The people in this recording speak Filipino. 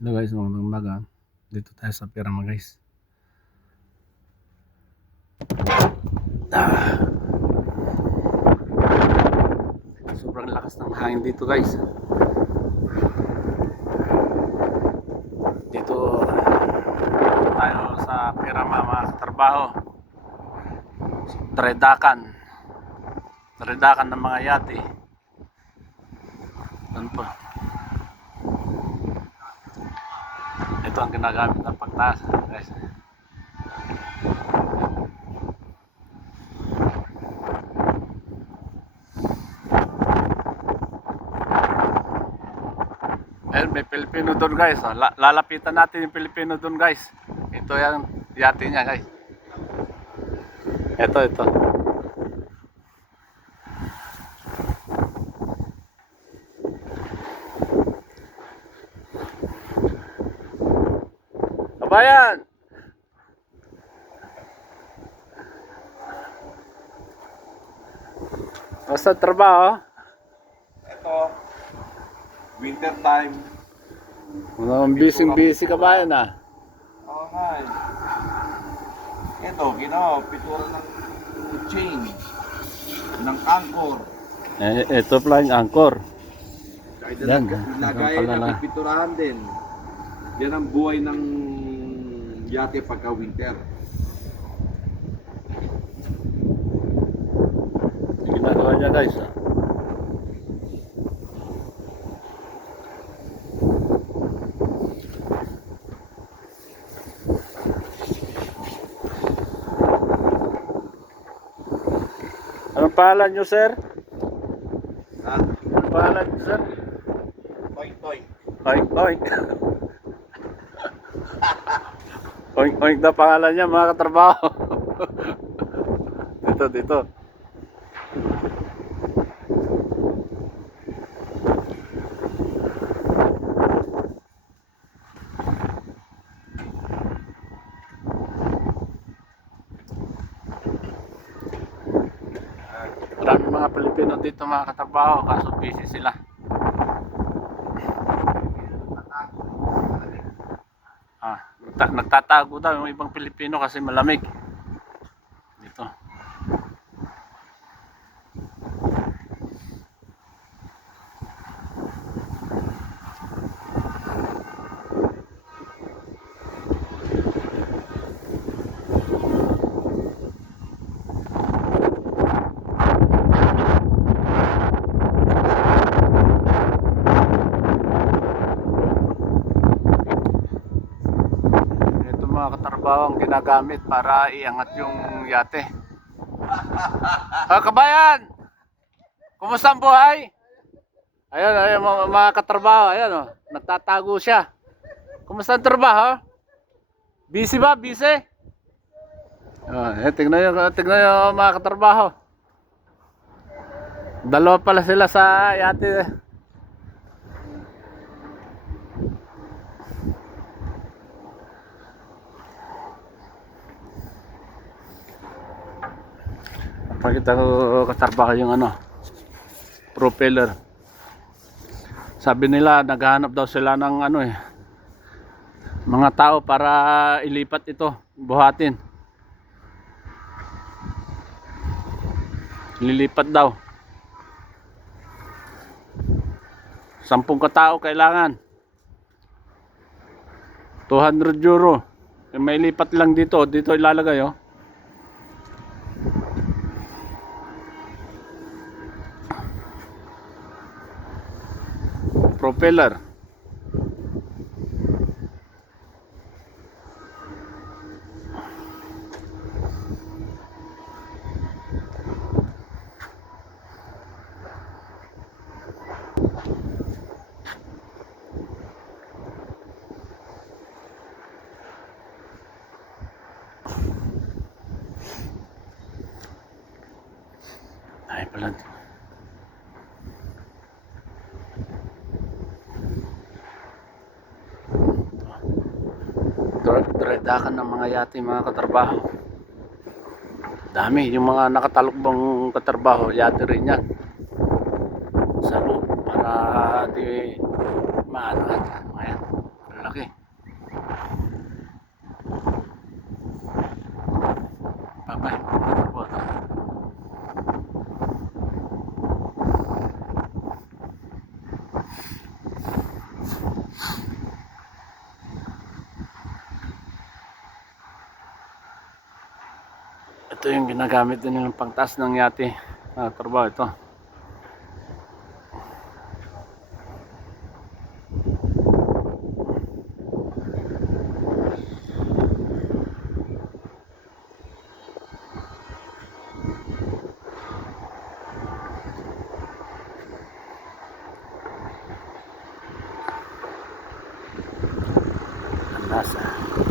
Hello guys, magandang umaga. Dito tayo sa Pirama guys. Sobrang lakas ng hangin dito guys. Dito tayo sa Pirama mga katrabaho. Tredakan ng mga yate. Doon po. Ito ang ginagamit ng pagtaas guys. Ayun, may Pilipino doon guys. Lalapitan natin yung Pilipino doon guys. Ito yung yate niya guys. Ito. Kabayan! Basta trabaho? Ito, winter time. Busy kabayan ah. Oo nga eh. Ito, ginawa, pitura ng chain, ng anchor. Ito pala yung anchor. Kahit Yan, lagayan pala na. ng piturahan din. Yan ang buhay ng yate pagka winter. Yung ginagawa niya guys ah. Anong pangalan nyo sir? Ha? Anong pangalan nyo sir? Toy toy. Oink oink. Oink oink na pangalan niya mga katrabaho. Dito. Maraming mga Pilipino dito mga katrabaho kaso busy sila. Nagtatago daw yung ibang Pilipino kasi malamig. Dito. Ito mga katrabaho ang ginagamit para iangat yung yate. Kabayan! Kumusta ang buhay? Ayun mga katrabaho, ayun nagtatago siya. Kumusta ang trabaho? Busy ba? Busy? Tignan nyo mga katrabaho. Dalawa pala sila sa yate. Pakita ko katrabaho yung propeller. Sabi nila naghahanap daw sila ng mga tao para ilipat ito, buhatin. Lilipat daw. 10 katao kailangan. 200 euro. May lipat lang dito ilalagay propeller. Ay pala. Tredakan ng mga yate mga katrabaho. Dami yung mga nakatalukbang katrabaho, yate rin yan. Sa loob para di maano. Ayan, laki. Ito yung ginagamit din ng pangtaas ng yate. Trabaho ito. Ang lasa.